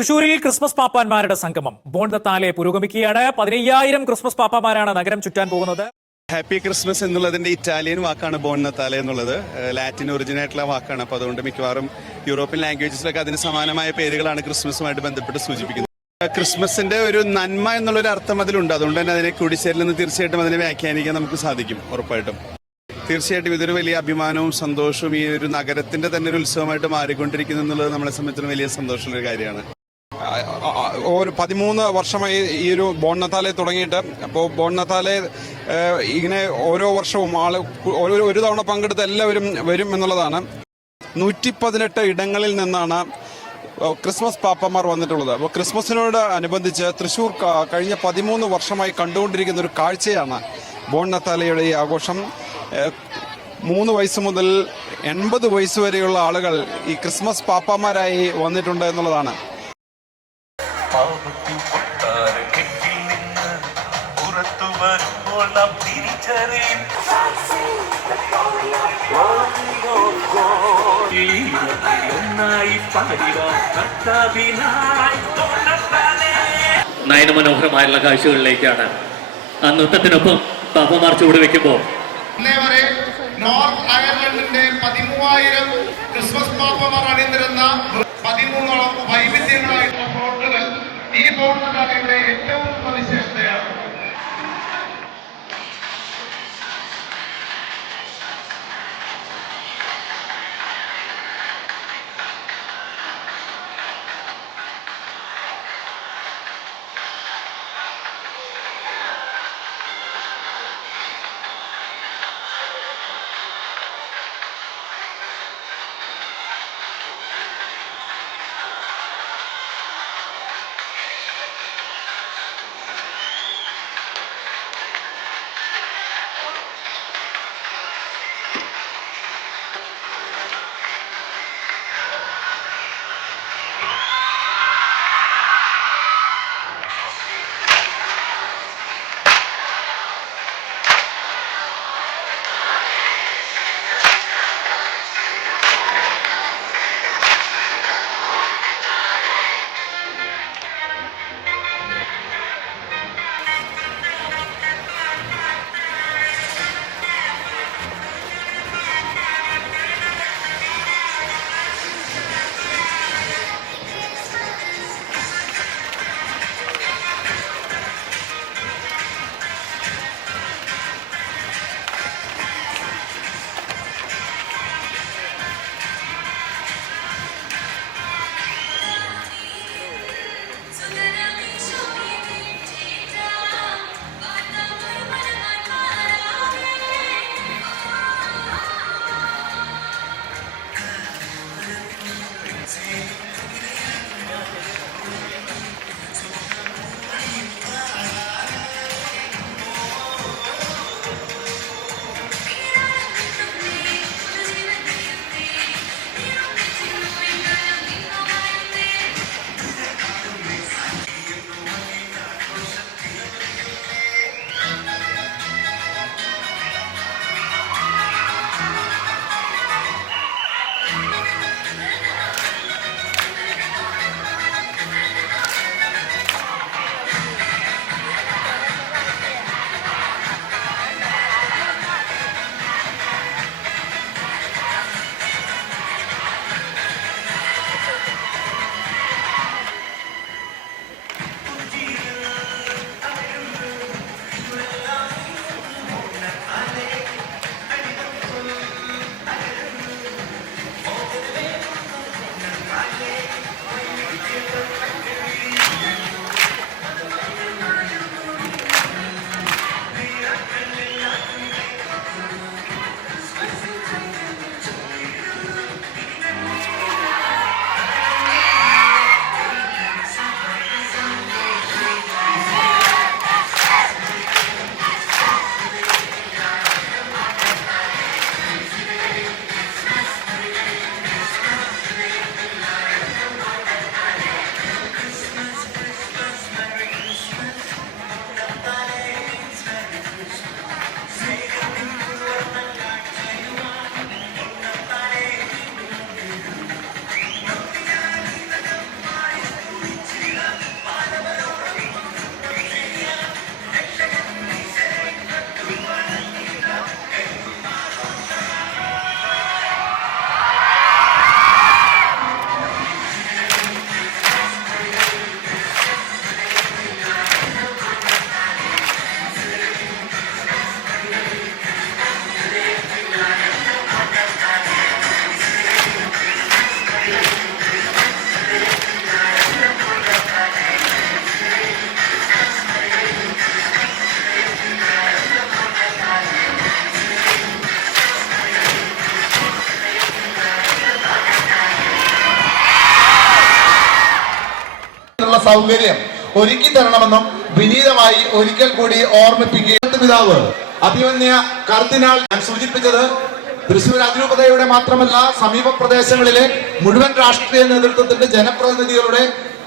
തൃശൂരിൽ ക്രിസ്മസ് പാപ്പാന്മാരുടെ സംഗമം ബോൺതത്താലെ പുരോഗമിക്കുകയാണ്. 15,000 ക്രിസ്മസ് പാപ്പാമാരാണ് നഗരം ചുറ്റാൻ പോകുന്നത്. ഹാപ്പി ക്രിസ്മസ് എന്നുള്ളതിന്റെ ഇറ്റാലിയൻ വാക്കാണ് ബോൺ നത്താലെ എന്നുള്ളത്. ലാറ്റിൻ ഒറിജിൻ ആയിട്ടുള്ള വാക്കാണ്. അപ്പോൾ അതുകൊണ്ട് മിക്കവാറും യൂറോപ്യൻ ലാംഗ്വേജസിലൊക്കെ അതിന് സമാനമായ പേരുകളാണ് ക്രിസ്മസുമായിട്ട് ബന്ധപ്പെട്ട് സൂചിപ്പിക്കുന്നത്. ക്രിസ്മസിന്റെ ഒരു നന്മ എന്നുള്ളൊരു അർത്ഥം അതിലുണ്ട്. അതുകൊണ്ട് തന്നെ അതിനെ കൂടിച്ചേരിൽ നിന്ന് തീർച്ചയായിട്ടും അതിനെ വ്യാഖ്യാനിക്കാൻ നമുക്ക് സാധിക്കും. ഉറപ്പായിട്ടും തീർച്ചയായിട്ടും ഇതൊരു വലിയ അഭിമാനവും സന്തോഷവും ഈ ഒരു നഗരത്തിന്റെ തന്നെ ഒരു ഉത്സവമായിട്ട് മാറിക്കൊണ്ടിരിക്കുന്നു എന്നുള്ളത് നമ്മളെ സംബന്ധിച്ചിടത്തോളം വലിയ സന്തോഷമുള്ള കാര്യമാണ്. ഒരു 13 വർഷമായി ഈ ഒരു ബോൺ നത്താലെ തുടങ്ങിയിട്ട്. അപ്പോൾ ബോൺ നത്താലെ ഇങ്ങനെ ഓരോ വർഷവും ഒരു തവണ പങ്കെടുത്ത് എല്ലാവരും വരും എന്നുള്ളതാണ്. 118 ഇടങ്ങളിൽ നിന്നാണ് ക്രിസ്മസ് പാപ്പമാർ വന്നിട്ടുള്ളത്. അപ്പോൾ ക്രിസ്മസിനോട് അനുബന്ധിച്ച് തൃശ്ശൂർ കഴിഞ്ഞ 13 വർഷമായി കണ്ടുകൊണ്ടിരിക്കുന്ന ഒരു കാഴ്ചയാണ് ബോൺ നത്താലയുടെ ഈ ആഘോഷം. 3 വയസ്സ് മുതൽ 80 വയസ്സ് വരെയുള്ള ആളുകൾ ഈ ക്രിസ്മസ് പാപ്പമാരായി വന്നിട്ടുണ്ട് എന്നുള്ളതാണ്. നയനമനോഹരമായുള്ള കാഴ്ചകളിലേക്കാണ് ആ നൃത്തത്തിനൊപ്പം പാപ്പമാർ ചുവടുവെക്കുമ്പോൾ ഇന്നേവരെ നോർത്ത് അയർലൻഡിന്റെ 13,000 ക്രിസ്മസ് പാപ്പമാർ അണിനിരുന്ന 13ഓളം വൈവിധ്യങ്ങളായിട്ടുള്ള ബോട്ടുകൾ ഈ ബോട്ടുകളാണ് ഇവിടെ ഏറ്റവും സവിശേഷതയാണ്. സൗകര്യം ഒരുക്കി തരണമെന്നും വിനീതമായി ഒരിക്കൽ കൂടി ഓർമ്മിപ്പിക്കുക. പിതാവ് അഭിമന്യ കർദിനാൾ ഞാൻ സൂചിപ്പിച്ചത് തൃശ്ശൂർ അതിരൂപതയുടെ മാത്രമല്ല സമീപ പ്രദേശങ്ങളിലെ മുഴുവൻ രാഷ്ട്രീയ നേതൃത്വത്തിന്റെ ജനപ്രതിനിധികളുടെ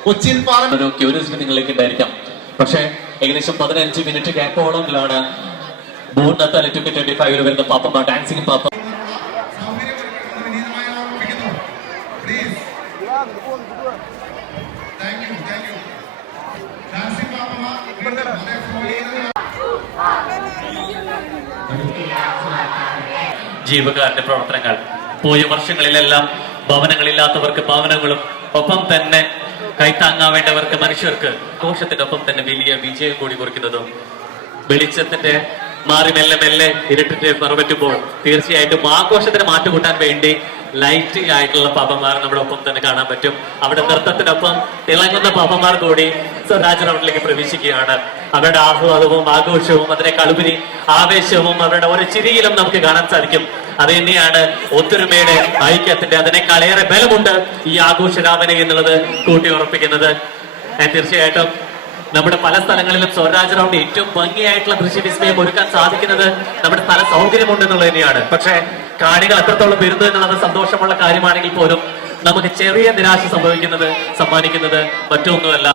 കൊച്ചിൻ ഒരു ക്യൂരിയോസിറ്റി നിങ്ങളിലേക്ക് ഉണ്ടായിരിക്കാം. പക്ഷേ ഏകദേശം 15 മിനിറ്റ് ഗ്യാപ്പോളമിലാണ് ബോൺ നത്താലെ 2025 വരുന്ന പാപ്പ ഡാൻസിംഗ് പാപ്പ. ജീവകാരുടെ പ്രവർത്തനങ്ങൾ പോയ വർഷങ്ങളിലെല്ലാം ഭവനങ്ങളില്ലാത്തവർക്ക് ഭവനങ്ങളും ഒപ്പം തന്നെ കൈത്താങ്ങാവേണ്ടവർക്ക് മനുഷ്യർക്ക് ആഘോഷത്തിനൊപ്പം തന്നെ വലിയ വിജയം കൂടി കുറിക്കുന്നതും വെളിച്ചത്തിന്റെ മാറി മെല്ലെ മെല്ലെ ഇരുട്ടിട്ട് നിറവേറ്റുമ്പോൾ തീർച്ചയായിട്ടും ആഘോഷത്തിന് മാറ്റുകൂട്ടാൻ വേണ്ടി ലൈറ്റിംഗ് ആയിട്ടുള്ള പാപ്പന്മാർ നമ്മുടെ ഒപ്പം തന്നെ കാണാൻ പറ്റും. അവിടെ നൃത്തത്തിനൊപ്പം തിളങ്ങുന്ന പാപ്പന്മാർ കൂടി സ്വരാജ് റൗണ്ടിലേക്ക് പ്രവേശിക്കുകയാണ്. അവരുടെ ആഹ്ലാദവും ആഘോഷവും അതിനേക്കാളുപരി ആവേശവും അവരുടെ ഒരു ചിരിയിലും നമുക്ക് കാണാൻ സാധിക്കും. അത് തന്നെയാണ് ഒത്തൊരുമയുടെ ഐക്യത്തിന്റെ അതിനേക്കാളേറെ ബലമുണ്ട് ഈ ആഘോഷരാമനെ എന്നുള്ളത് കൂട്ടി ഉറപ്പിക്കുന്നത്. തീർച്ചയായിട്ടും നമ്മുടെ പല സ്ഥലങ്ങളിലും സ്വരാജ് റൗണ്ട് ഏറ്റവും ഭംഗിയായിട്ടുള്ള ദൃശ്യവിസ്മയം ഒരുക്കാൻ സാധിക്കുന്നത് നമ്മുടെ സ്ഥല സൗകര്യമുണ്ട് എന്നുള്ളത് തന്നെയാണ്. പക്ഷേ കാണികൾ എത്രത്തോളം വരുന്നു എന്നുള്ളത് സന്തോഷമുള്ള കാര്യമാണെങ്കിൽ പോലും നമുക്ക് ചെറിയ നിരാശ സമ്മാനിക്കുന്നത് മറ്റൊന്നുമല്ല.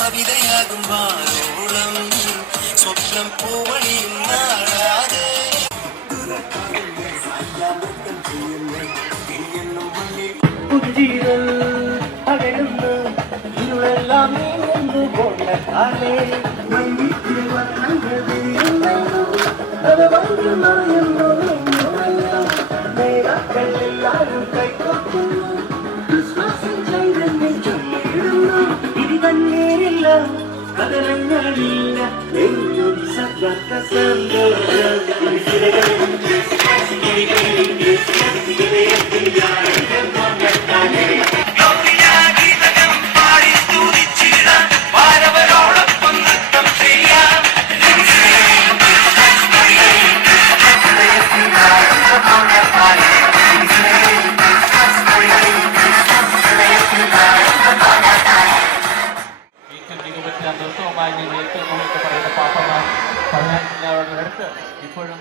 കവിതയാകും വാരോളം സ്വപ്നം പൂവണിയും നാടാതെ പുതുജീവൻ അകലുന്നു ഇരുളെല്ലാം നീങ്ങുന്നു കൊണ്ടാലേ നേരാക്കളെല്ലാരും കൈകൊട്ടുന്നു ക്രിസ്മസിൻ ചൈതന്യം ചൊല്ലിടുന്നു ഇനി തന്നേരില്ല കഥനങ്ങളില്ല നെഞ്ചൊരു സകല നൃത്തവുമായി പറയുന്ന പാപ്പമാർ പറഞ്ഞ ഇപ്പോഴും